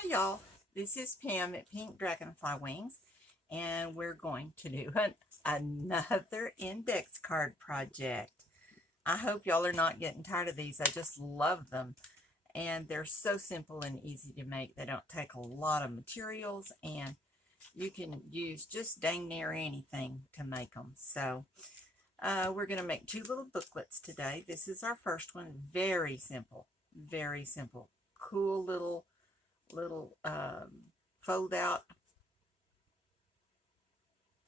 Hi y'all, this is Pam at Pink Dragonfly Wings, and we're going to do another index card project. I hope y'all are not getting tired of these. I just love them, and they're so simple and easy to make. They don't take a lot of materials, and you can use just dang near anything to make them. So we're going to make two little booklets today. This is our first one. Very simple, very simple. Cool little fold out,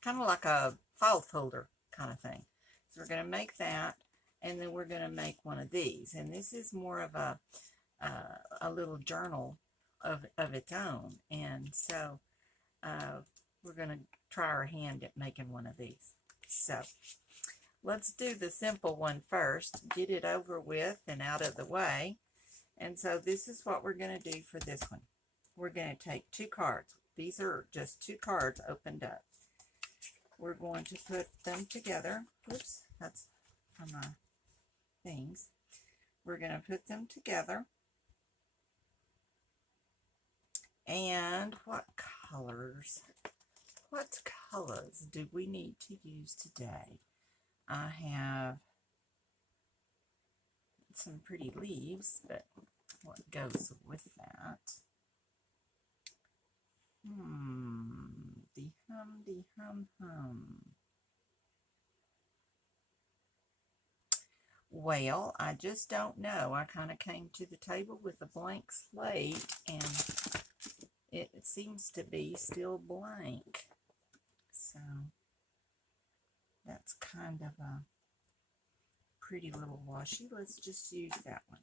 kind of like a file folder kind of thing. So we're going to make that, and then we're going to make one of these, and this is more of a little journal of its own. And so we're going to try our hand at making one of these. So let's do the simple one first, get it over with and out of the way. And so this is what we're going to do for this one. We're going to take two cards. These are just two cards opened up. We're going to put them together. Oops, that's from my things. We're going to put them together. And what colors do we need to use today? I have some pretty leaves, but what goes with that? De hum. Well, I just don't know. I kind of came to the table with a blank slate, and it seems to be still blank. So that's kind of a pretty little washi. Let's just use that one.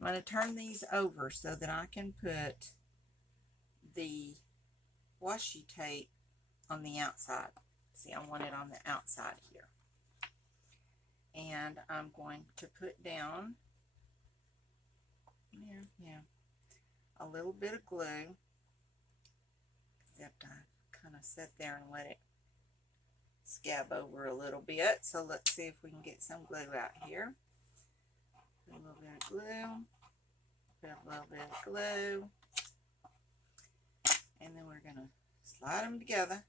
I'm going to turn these over so that I can put the washi tape on the outside. See, I want it on the outside here. And I'm going to put down, a little bit of glue. Except I kind of sit there and let it scab over a little bit. So let's see if we can get some glue out here. Put a little bit of glue. Put a little bit of glue. And then we're going to slide them together.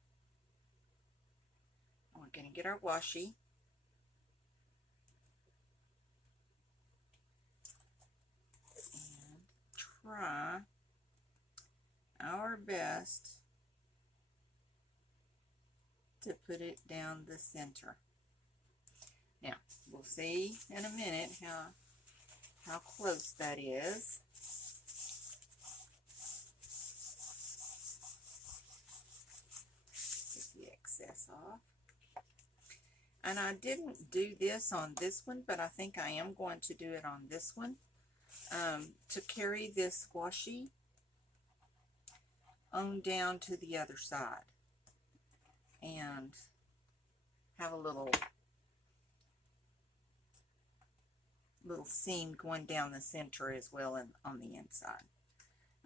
And we're going to get our washi. And try our best to put it down the center. Now, we'll see in a minute how close that is. Off. And I didn't do this on this one, but I think I am going to do it on this one, to carry this washi on down to the other side and have a little seam going down the center as well and on the inside.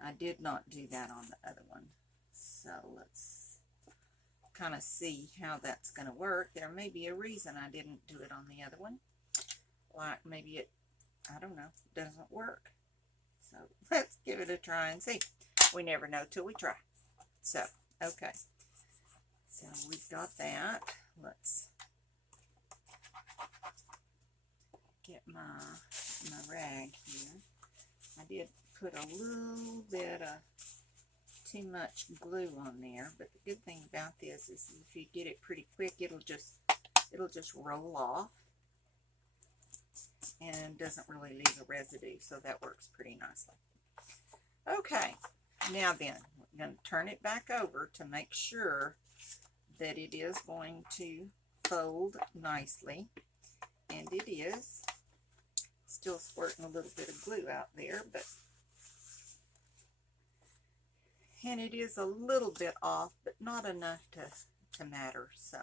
I did not do that on the other one, so let's kind of see how that's going to work. There may be a reason I didn't do it on the other one. Like maybe it, I don't know, doesn't work. So let's give it a try and see. We never know till we try. So, okay. So we've got that. Let's get my rag here. I did put a little bit of too much glue on there, but the good thing about this is if you get it pretty quick, it'll just roll off and doesn't really leave a residue, so that works pretty nicely. Okay, now then we're going to turn it back over to make sure that it is going to fold nicely, and it is. Still squirting a little bit of glue out there, and it is a little bit off, but not enough to matter. So,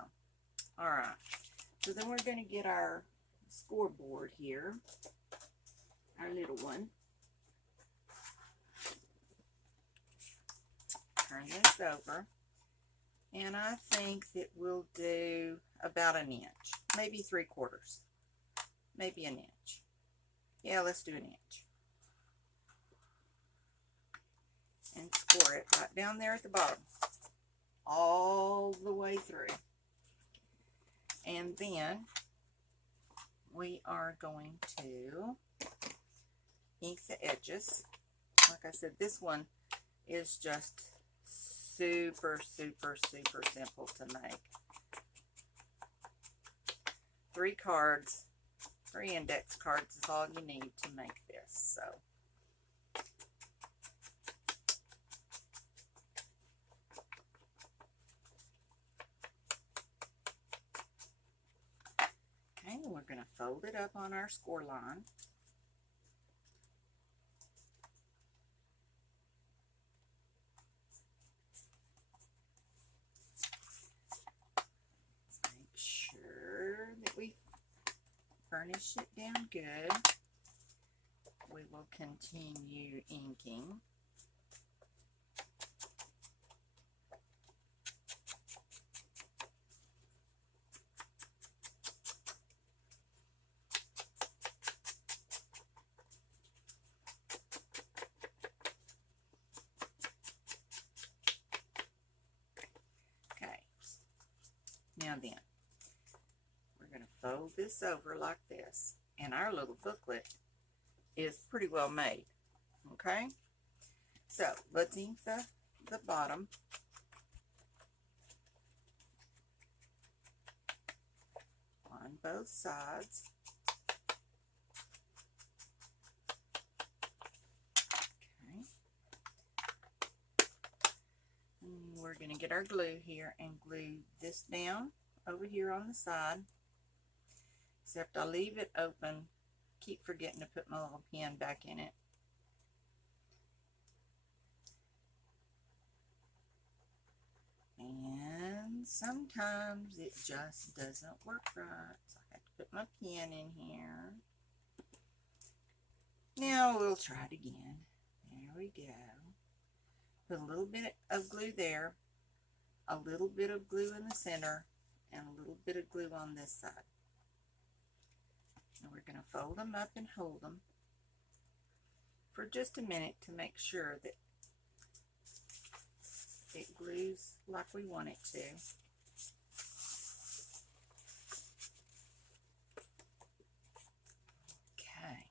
all right. So then we're going to get our scoreboard here, our little one. Turn this over, and I think that we'll do about an inch, maybe 3/4, maybe an inch. Yeah, let's do an inch. score it right down there at the bottom, all the way through. And then we are going to ink the edges. Like I said, this one is just super, super, super simple to make. 3 cards, 3 index cards is all you need to make this. So okay, we're going to fold it up on our score line. Make sure that we furnish it down good. We will continue inking. Now then, we're going to fold this over like this, and our little booklet is pretty well made. Okay, so let's ink the bottom. On both sides. Okay. And we're going to get our glue here and glue this down over here on the side. Except I leave it open. Keep forgetting to put my little pen back in it. And sometimes it just doesn't work right. So I have to put my pen in here. Now we'll try it again. There we go. Put a little bit of glue there, a little bit of glue in the center, and a little bit of glue on this side. And we're going to fold them up and hold them for just a minute to make sure that it glues like we want it to. Okay.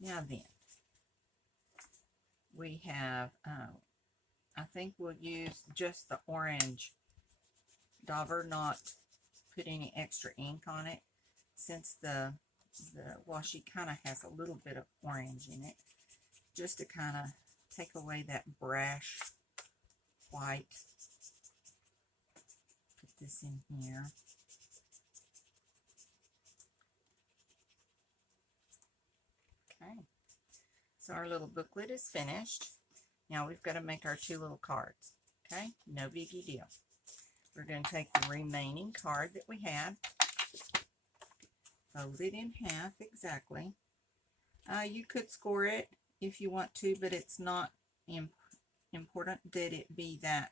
Now then, we have, I think we'll use just the orange dauber, not put any extra ink on it, since the washi kind of has a little bit of orange in it, just to kind of take away that brash white. Put this in here. Okay, so our little booklet is finished. Now we've got to make our 2 little cards. Okay, no biggie deal. We're going to take the remaining card that we had, fold it in half exactly. You could score it if you want to, but it's not important that it be that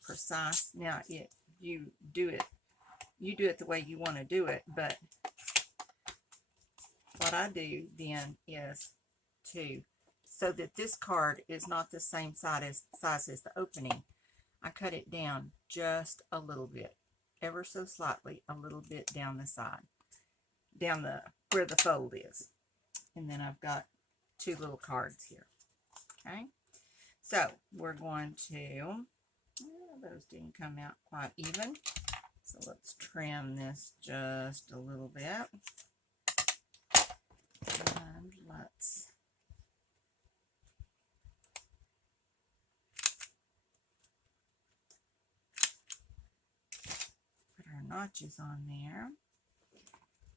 precise. Now, you do it the way you want to do it, but what I do then is so that this card is not the same size as the opening, I cut it down just a little bit, ever so slightly, a little bit down the side, down where the fold is. And then I've got 2 little cards here. Okay, so we're going to, those didn't come out quite even, so let's trim this just a little bit. And let's put our notches on there.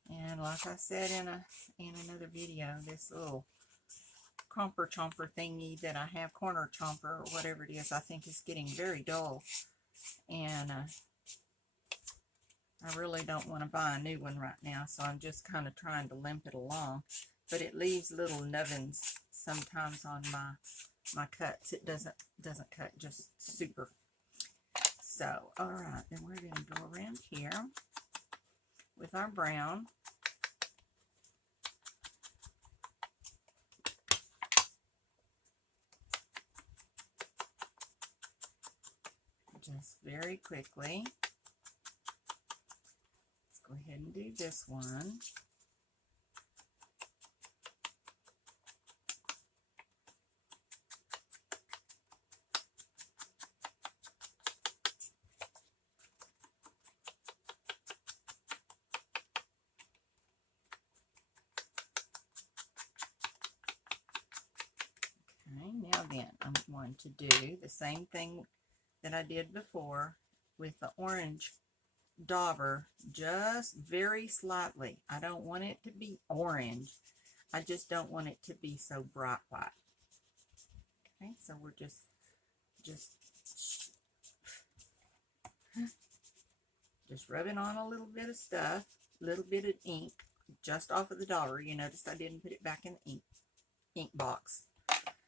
And like I said in another video, this little cromper chomper thingy that I have, corner chomper or whatever it is, I think is getting very dull. And I really don't want to buy a new one right now, so I'm just kind of trying to limp it along. But it leaves little nubbins sometimes on my cuts. It doesn't cut just super. So, all right, then we're going to go around here with our brown. very quickly. Let's go ahead and do this one. Now then, I'm going to do the same thing that I did before with the orange dauber, just very slightly. I don't want it to be orange. I just don't want it to be so bright white. Okay, so we're just rubbing on a little bit of stuff, a little bit of ink, just off of the dauber. You notice I didn't put it back in the ink box.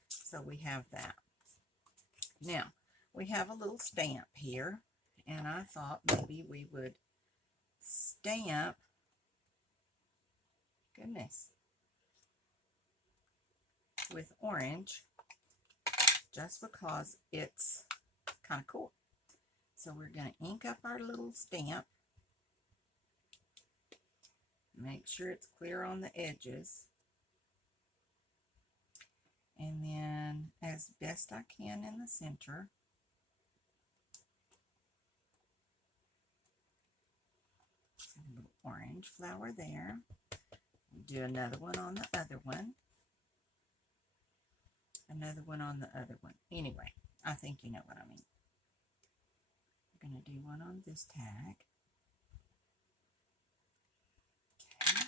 So we have that. Now, we have a little stamp here, and I thought maybe we would stamp, goodness, with orange, just because it's kind of cool. So we're going to ink up our little stamp. Make sure it's clear on the edges. And then, as best I can in the center, a little orange flower there. Do another one on the other one. Another one on the other one. Anyway, I think you know what I mean. I'm going to do one on this tag. Okay.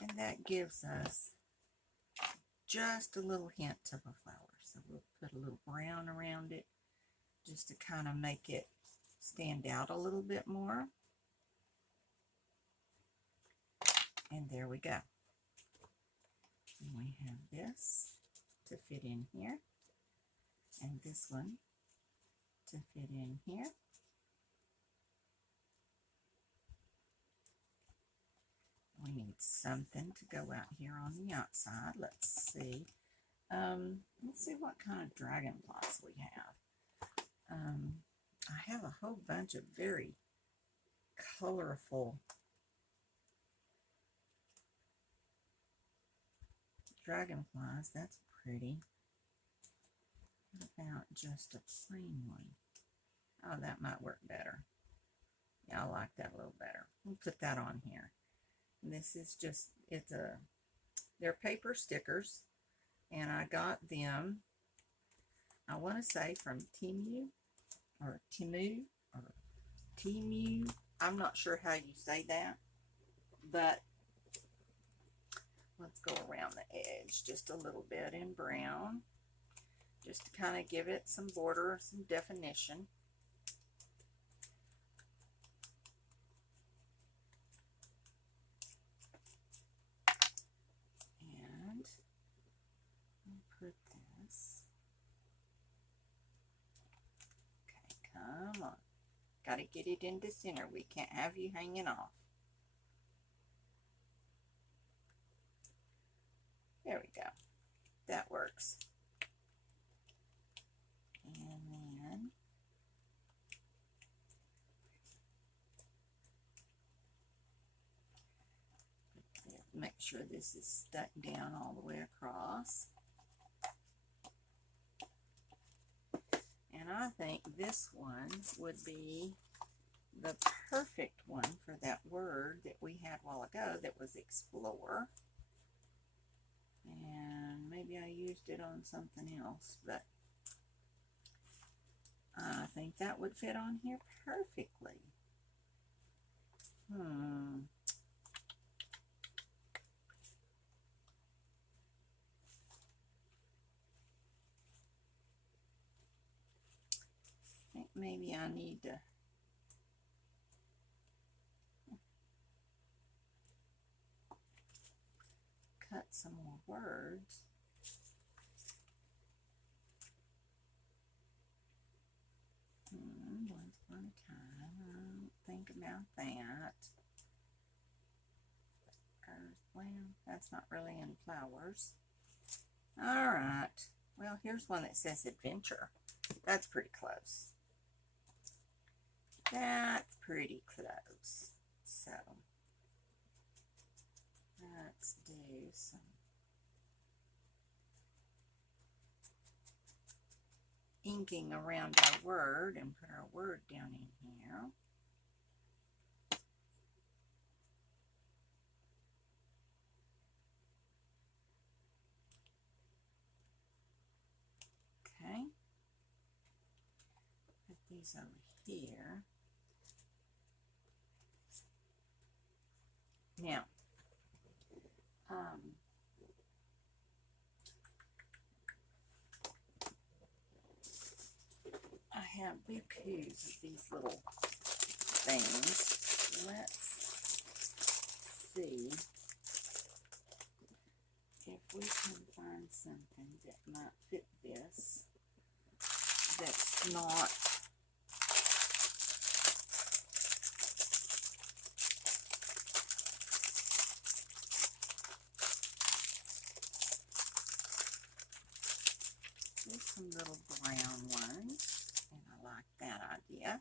And that gives us just a little hint of a flower. So we'll put a little brown around it just to kind of make it stand out a little bit more. And there we go. And we have this to fit in here, and this one to fit in here. We need something to go out here on the outside. Let's see. Let's see what kind of dragonflies we have. I have a whole bunch of very colorful dragonflies. That's pretty. What about just a plain one? Oh, that might work better. Yeah, I like that a little better. We'll put that on here. And this is just, they're paper stickers, and I got them, I want to say from Timu. I'm not sure how you say that, but let's go around the edge just a little bit in brown, just to kind of give it some border, some definition. And I'll put this. Okay, come on. Got to get it into center. We can't have you hanging off. There we go. That works. And then make sure this is stuck down all the way across. And I think this one would be the perfect one for that word that we had a while ago that was explore. And maybe I used it on something else, but I think that would fit on here perfectly. I think maybe I need to cut some more words. Once upon a time, I don't think about that. Well, that's not really in flowers. All right. Well, here's one that says adventure. That's pretty close. That's pretty close. So let's do some inking around our word and put our word down in here. Okay. Put these over here. Now, I have bouquets of these little things. Let's see if we can find something that might fit this, that's not some little brown ones, and I like that idea.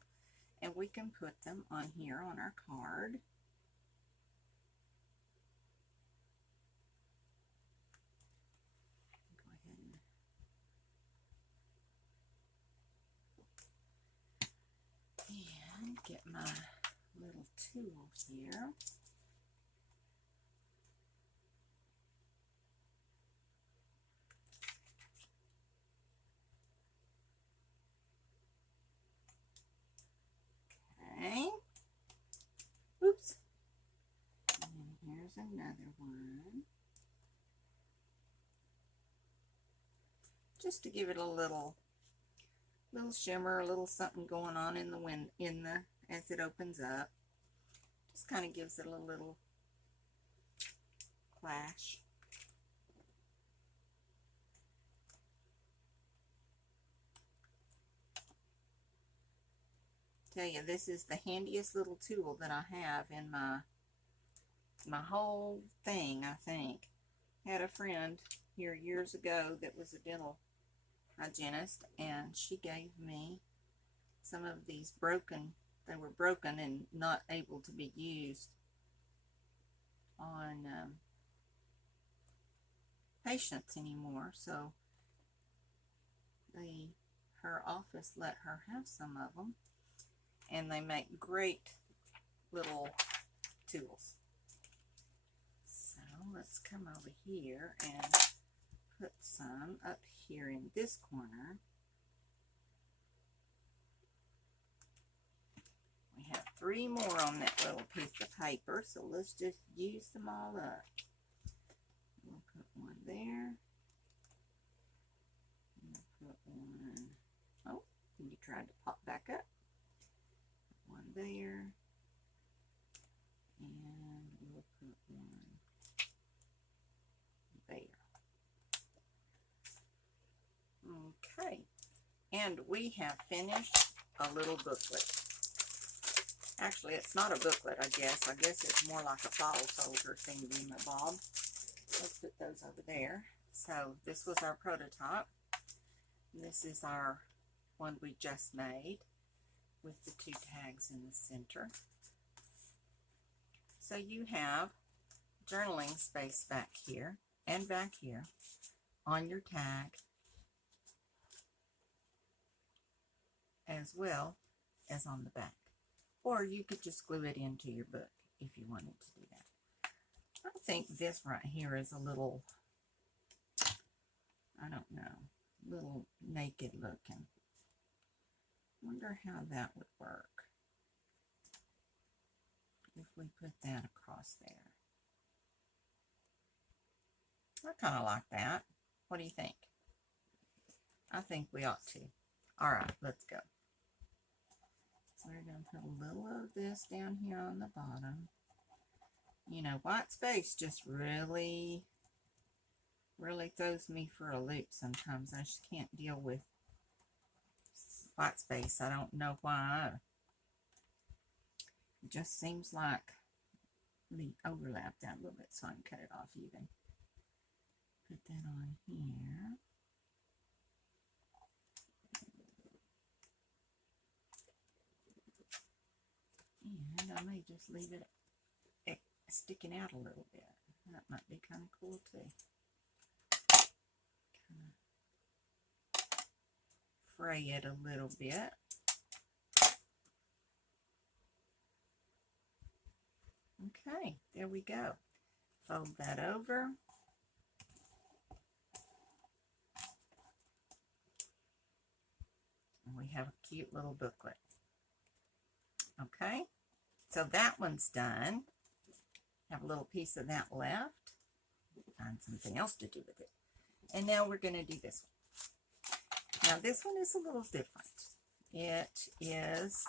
And we can put them on here on our card. Go ahead and get my little tool here. Okay. Oops. And here's another one. Just to give it a little shimmer, a little something going on in the wind, as it opens up. Just kind of gives it a little clash. Tell you, this is the handiest little tool that I have in my whole thing, I think. Had a friend here years ago that was a dental hygienist, and she gave me some of these broken. They were broken and not able to be used on patients anymore, so her office let her have some of them, and they make great little tools. So let's come over here and put some up here in this corner. We have 3 more on that little piece of paper, so let's just use them all up. We'll put one there. We'll put one, oh, you tried to pop back up. One there. And we'll put one there. Okay, and we have finished a little booklet. Actually, it's not a booklet, I guess. I guess it's more like a file folder thingy, my Bob. Let's put those over there. So this was our prototype. This is our one we just made with the 2 tags in the center. So you have journaling space back here and back here on your tag, as well as on the back. Or you could just glue it into your book if you wanted to do that. I think this right here is a little, I don't know, little naked looking. Wonder how that would work if we put that across there. I kind of like that. What do you think? I think we ought to. All right, let's go. So we're going to put a little of this down here on the bottom. You know, white space just really throws me for a loop sometimes. I just can't deal with white space. I don't know why. It just seems like we overlap that a little bit, so I can cut it off even. Put that on here. just leave it sticking out a little bit. That might be kind of cool too. Kind of fray it a little bit. Okay, there we go. Fold that over. And we have a cute little booklet. Okay, so that one's done. Have a little piece of that left. Find something else to do with it. And now we're going to do this one. Now this one is a little different. It is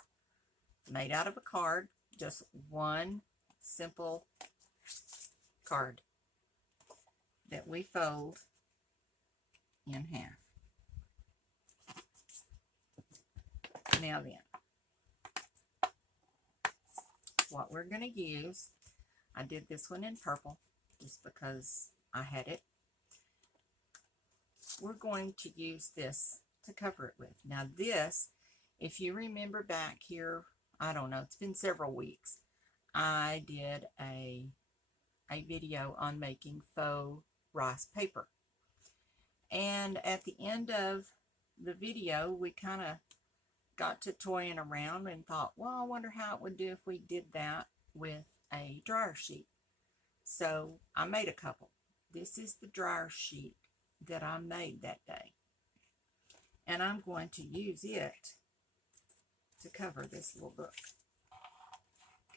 made out of a card, just one simple card that we fold in half. Now then, what we're going to use, I did this one in purple just because I had it. We're going to use this to cover it with. Now this, if you remember back here, I don't know, it's been several weeks, I did a video on making faux rice paper. And at the end of the video, we kind of got to toying around and thought, well, I wonder how it would do if we did that with a dryer sheet. So I made a couple. This is the dryer sheet that I made that day. And I'm going to use it to cover this little book.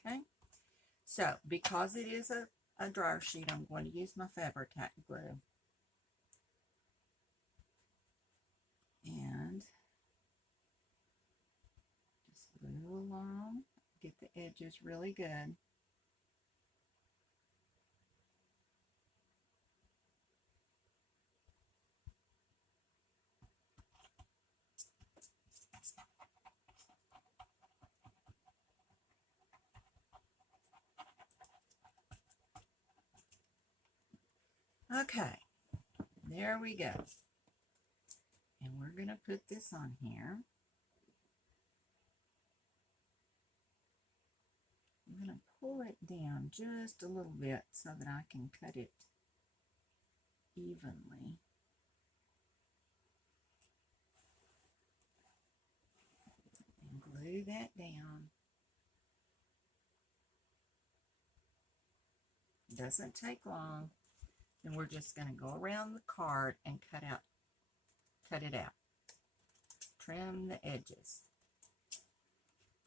Okay, so because it is a dryer sheet, I'm going to use my Fabri-Tac glue. And just glue along, get the edges really good. Okay, there we go. And we're going to put this on here. I'm going to pull it down just a little bit so that I can cut it evenly. And glue that down. Doesn't take long. And we're just going to go around the card and cut it out. Trim the edges. Okay.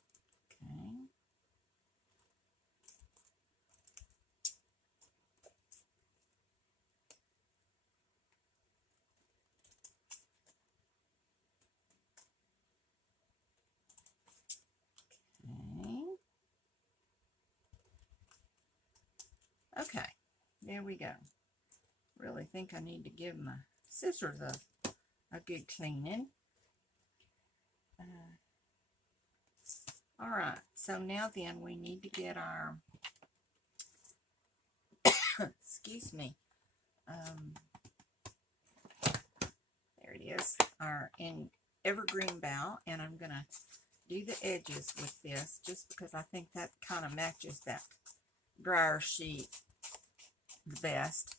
Okay, there we go. Really think I need to give my scissors a good cleaning. All right, so now then we need to get our, excuse me, there it is, our evergreen bough, and I'm going to do the edges with this just because I think that kind of matches that dryer sheet the best.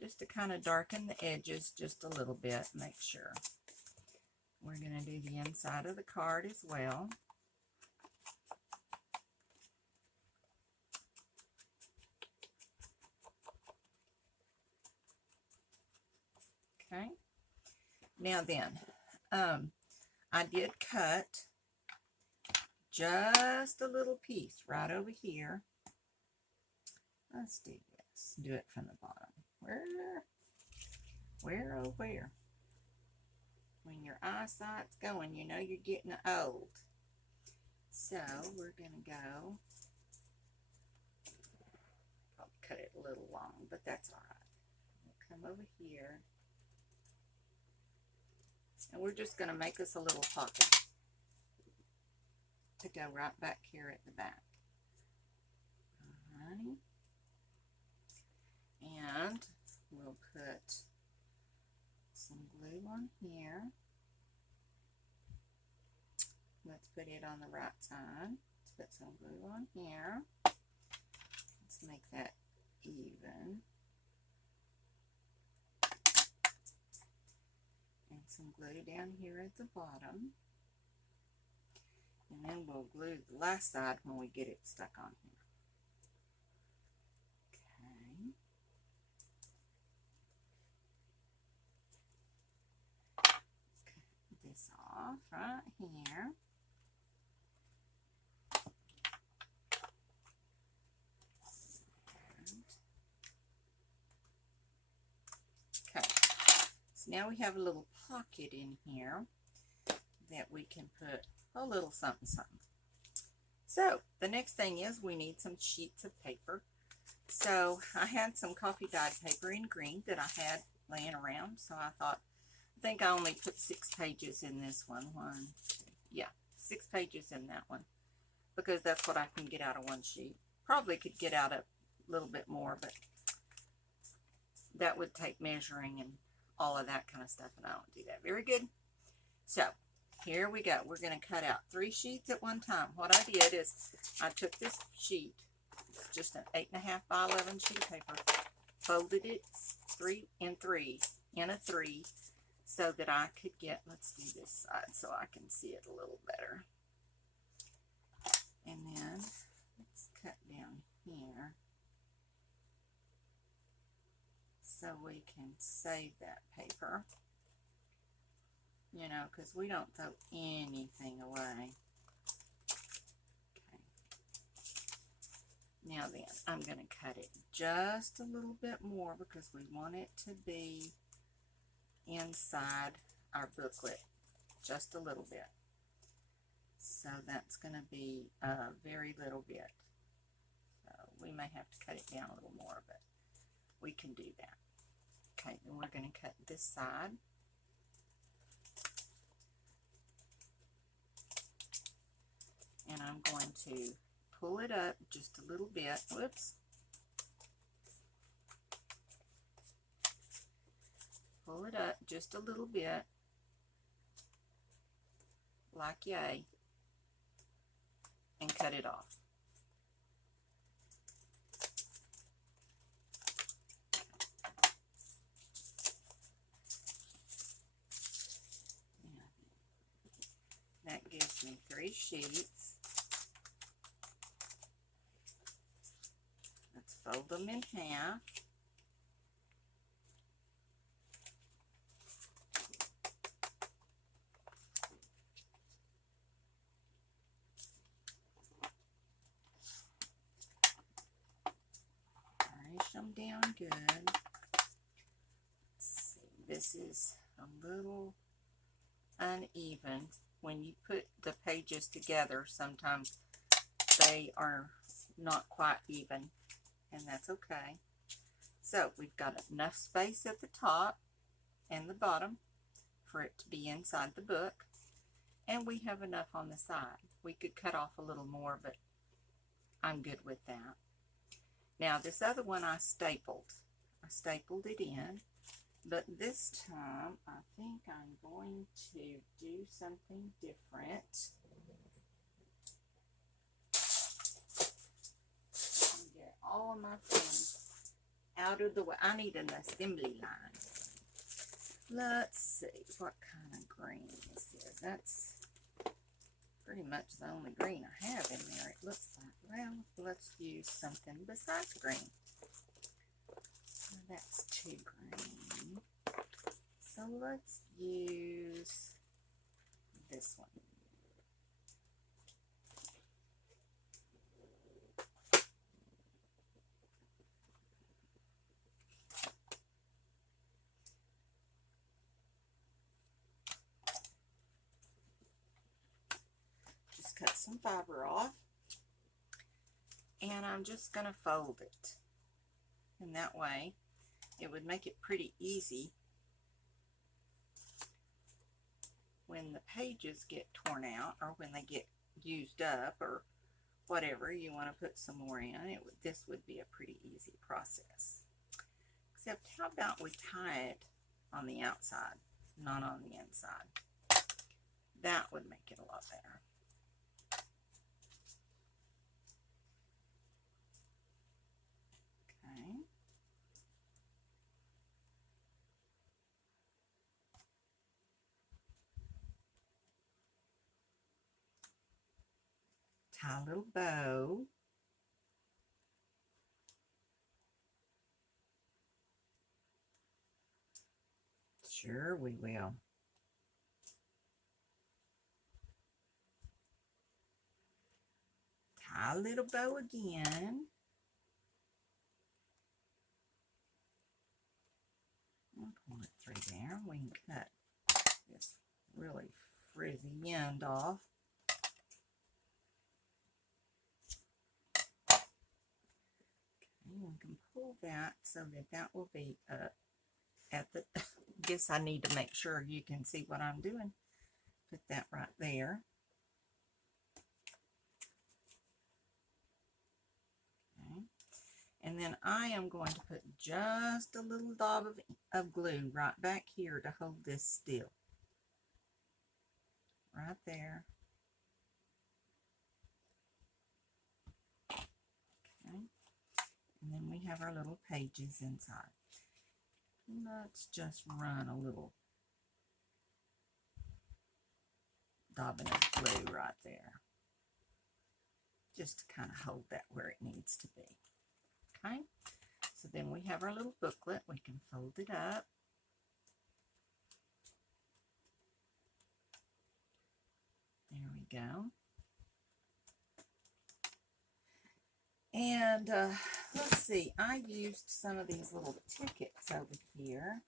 Just to kind of darken the edges just a little bit, make sure. We're going to do the inside of the card as well. Okay. Now then, I did cut just a little piece right over here. Let's do this. Do it from the bottom. Where, oh where? When your eyesight's going, you know you're getting old. So we're going to go, probably cut it a little long, but that's all right. We'll come over here. And we're just going to make us a little pocket to go right back here at the back. Alrighty. And we'll put some glue on here. put it on the right side. Let's put some glue on here. Let's make that even. And some glue down here at the bottom. And then we'll glue the last side when we get it stuck on here. Okay. Cut this off right here. Okay. So now we have a little pocket in here that we can put a little something something. So the next thing is we need some sheets of paper. So I had some coffee dyed paper in green that I had laying around, so I think I only put 6 pages in this one. 6 pages in that one, because that's what I can get out of one sheet. Probably could get out a little bit more, but that would take measuring and all of that kind of stuff, and I don't do that very good. So here we go. We're going to cut out 3 sheets at one time. What I did is I took this sheet, it's just an 8.5 by 11 sheet of paper, folded it 3 in 3 in a 3 so that I could get, let's do this side so I can see it a little better. And then let's cut down here so we can save that paper. You know, because we don't throw anything away. Okay. Now then, I'm going to cut it just a little bit more because we want it to be inside our booklet. Just a little bit. So that's going to be a very little bit. So we may have to cut it down a little more, but we can do that. Okay, then we're going to cut this side. And I'm going to pull it up just a little bit. Whoops. Pull it up just a little bit, like yay, and cut it off. That gives me 3 sheets. Let's fold them in half. Burnish them down good. Let's see, this is a little uneven. When you put the pages together, sometimes they are not quite even, and that's okay. So we've got enough space at the top and the bottom for it to be inside the book, and we have enough on the side. We could cut off a little more, but I'm good with that. Now this other one I stapled it in. But this time, I think I'm going to do something different. Get all of my things out of the way. I need an assembly line. Let's see what kind of green this is. That's pretty much the only green I have in there, it looks like. Well, let's use something besides green. So that's 2 green. So let's use this one. Just cut some fiber off. And I'm just going to fold it. And that way, it would make it pretty easy when the pages get torn out, or when they get used up, or whatever you want to put some more in. This would be a pretty easy process. Except, how about we tie it on the outside, not on the inside? That would make it a lot better. tie a little bow. Sure we will. Tie a little bow again. I'll pull it through there. We can cut this really frizzy end off. Okay, we can pull that so that that will be up at the, guess I need to make sure you can see what I'm doing. Put that right there. Okay. And then I am going to put just a little dab of glue right back here to hold this still. Right there. Okay. And then we have our little pages inside. Let's just run a little dabbing of glue right there. Just to kind of hold that where it needs to be. Okay. So then we have our little booklet. We can fold it up. There we go. And let's see, I used some of these little tickets over here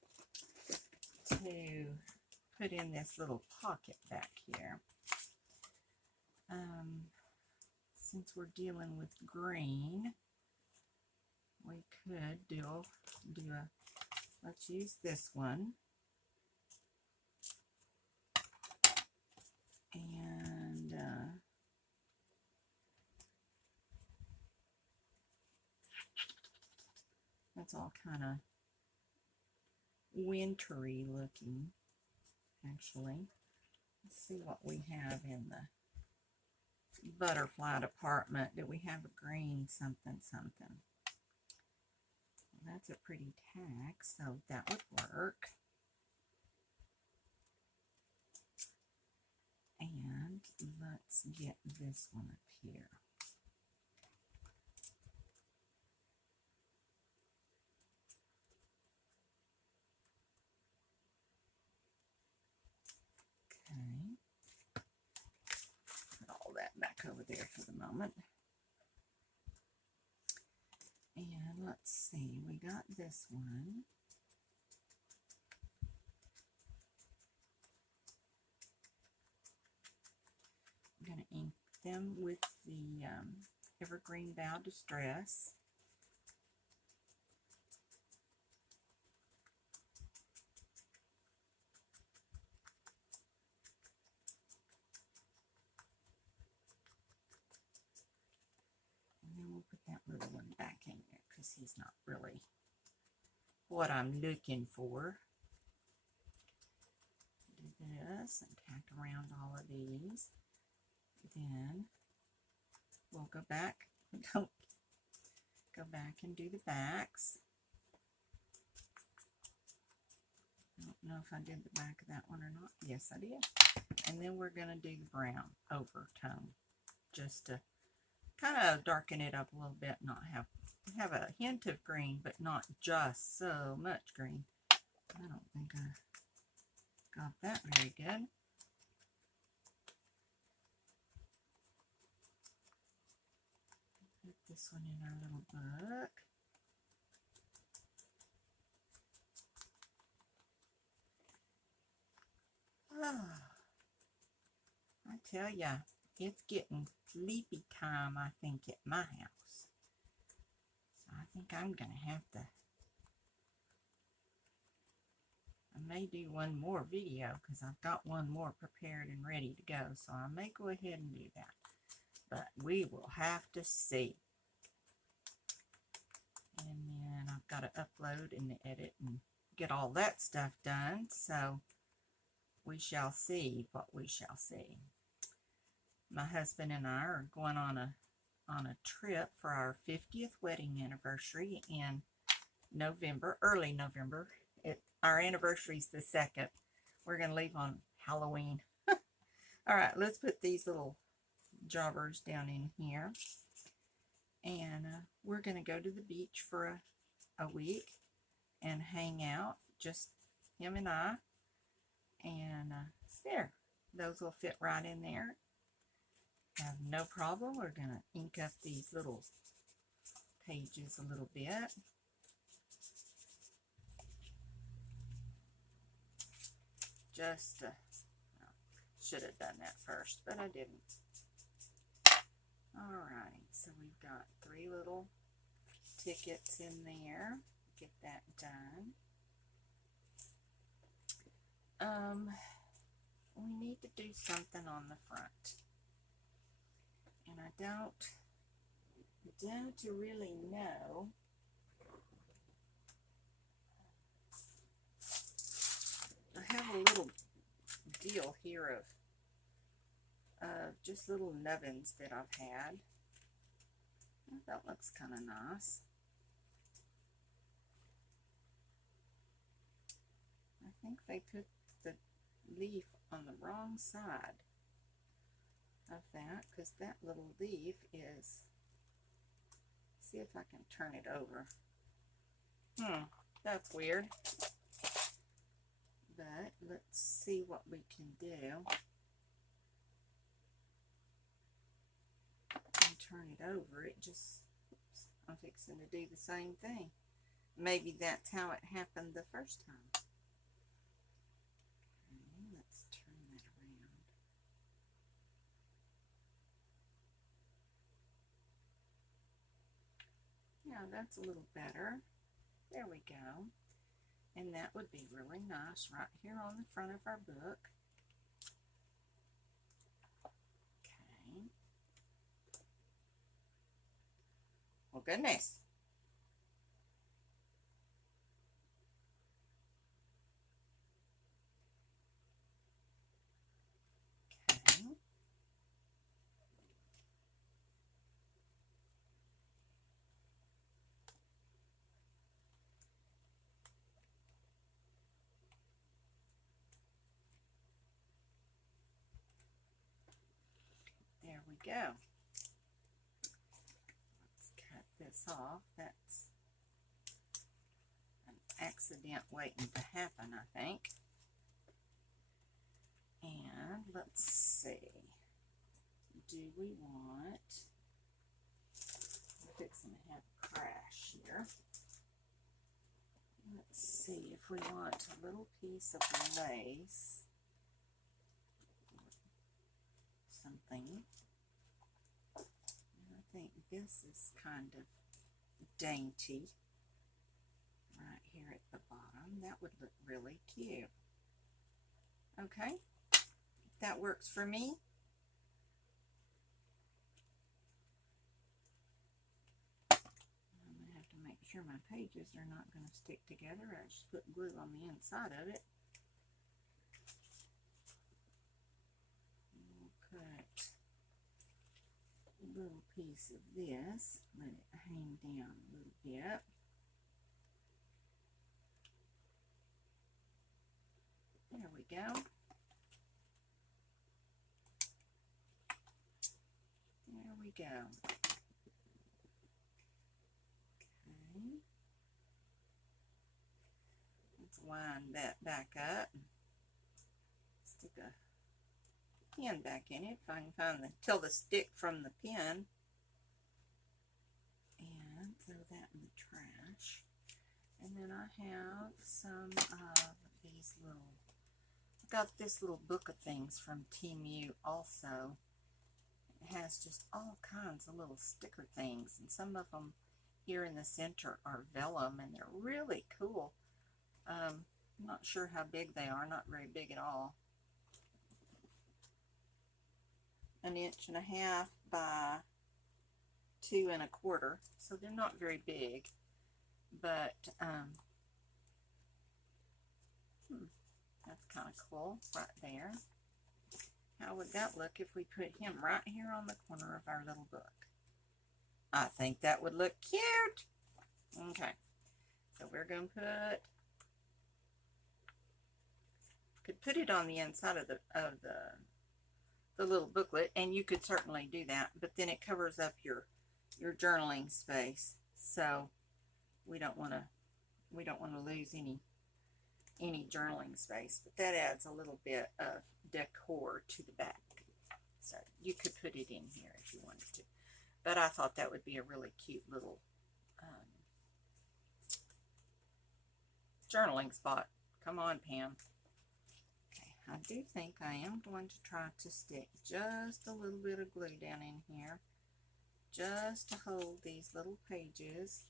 to put in this little pocket back here. Since we're dealing with green, we could let's use this one. And that's all kind of wintry looking, actually. Let's see what we have in the butterfly department. Do we have a green something something? Well, that's a pretty tack, so that would work. And let's get this one up here. Okay. Put all that back over there for the moment. And let's see, we got this one. I'm going to ink them with the Evergreen Bow Distress. And then we'll put that little one back in there because he's not really what I'm looking for. Do this and tack around all of these. Then we'll go back. Don't go back and do the backs. I don't know if I did the back of that one or not. Yes, I did. And then we're going to do the brown overtone, just to kind of darken it up a little bit, not have a hint of green, but not just so much green. I don't think I got that very good. Put this one in our little book. Oh, I tell ya, it's getting sleepy time, I think, at my house. So I think I'm going to have to, I may do one more video because I've got one more prepared and ready to go. So I may go ahead and do that. But we will have to see. And then I've got to upload and edit and get all that stuff done. So we shall see what we shall see. My husband and I are going on a trip for our 50th wedding anniversary in November, early November. Our anniversary is the 2nd. We're going to leave on Halloween. All right, let's put these little jobbers down in here. And we're going to go to the beach for a week and hang out, just him and I. And there, those will fit right in there. Have no problem. We're going to ink up these little pages a little bit. Just should have done that first, but I didn't. Alright, so we've got 3 little tickets in there. Get that done. We need to do something on the front. And I don't really know. I have a little deal here of just little nubbins that I've had. Oh, that looks kind of nice. I think they put the leaf on the wrong side of that, because that little leaf is, see if I can turn it over. That's weird. But let's see what we can do. And turn it over. It just, oops, I'm fixing to do the same thing. Maybe that's how it happened the first time. Okay, let's turn that around. Yeah, that's a little better. There we go. And that would be really nice right here on the front of our book. Okay. Well, goodness. Okay. There we go. Let's cut this off. That's an accident waiting to happen, I think. And let's see. Do we want, I'm fixing to have a crash here. Let's see if we want a little piece of lace. Something. And I think this is kind of dainty right here at the bottom. That would look really cute. Okay, that works for me. I'm going to have to make sure my pages are not going to stick together. I just put glue on the inside of it. Put a little piece of this, let it hang down a little bit. There we go. There we go. Okay. Let's wind that back up. Stick a pin back in it if I can find tell the stick from the pin, and throw that in the trash. And then I have some of these little, I got this little book of things from Temu also. It has just all kinds of little sticker things, and some of them here in the center are vellum, and they're really cool. I'm not sure how big they are, not very big at all. 1.5 inches by 2 1/4, so they're not very big, but that's kind of cool right there. How would that look if we put him right here on the corner of our little book? I think that would look cute. Okay, so we're going to could put it on the inside of the the little booklet, and you could certainly do that, but then it covers up your journaling space. So we don't want to lose any journaling space, but that adds a little bit of decor to the back. So you could put it in here if you wanted to, but I thought that would be a really cute little journaling spot. Come on, Pam. Okay, I do think I am going to try to stick just a little bit of glue down in here, just to hold these little pages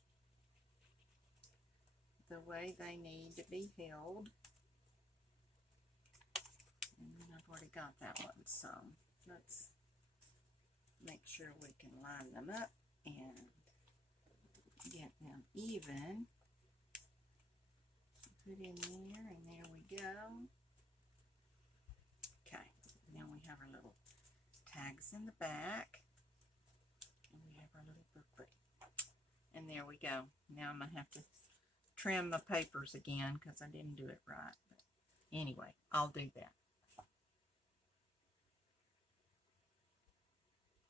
the way they need to be held. And then I've already got that one, so let's make sure we can line them up and get them even. Put in there, and there we go. Okay, now we have our little tags in the back, and we have our little booklet, and there we go. Now I'm going to have to trim my papers again because I didn't do it right, but anyway, I'll do that.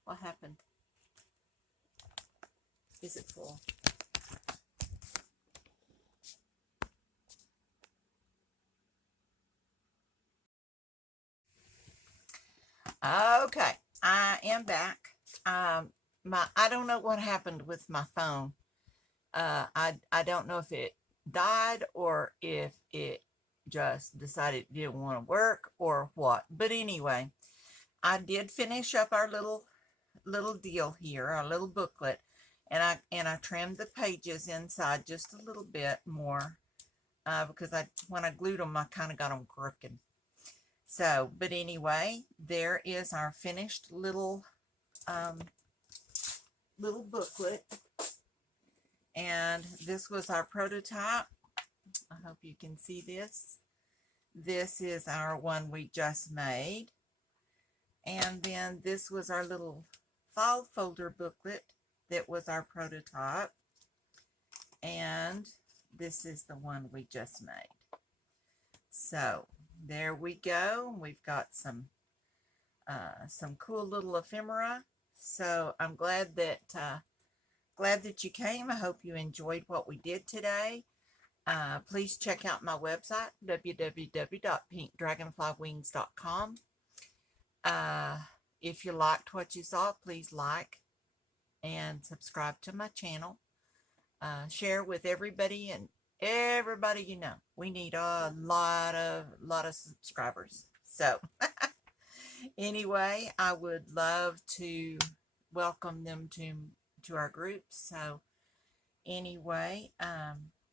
What happened? Is it full? Okay, I am back. I don't know what happened with my phone. I don't know if it died or if it just decided it didn't want to work or what. But anyway, I did finish up our little deal here, our little booklet, and I trimmed the pages inside just a little bit more because when I glued them, I kind of got them crooked. So, but anyway, there is our finished little booklet, and this was our prototype. I hope you can see this. This is our one we just made, and then this was our little file folder booklet that was our prototype, and this is the one we just made. So there we go. We've got some cool little ephemera. So I'm glad that you came. I hope you enjoyed what we did today. Please check out my website, www.pinkdragonflywings.com. If you liked what you saw, please like and subscribe to my channel. Share with everybody and everybody you know. We need a lot of subscribers. So anyway, I would love to welcome them to our group. So anyway,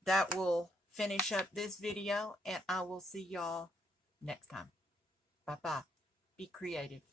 that will finish up this video, and I will see y'all next time. Bye bye. Be creative.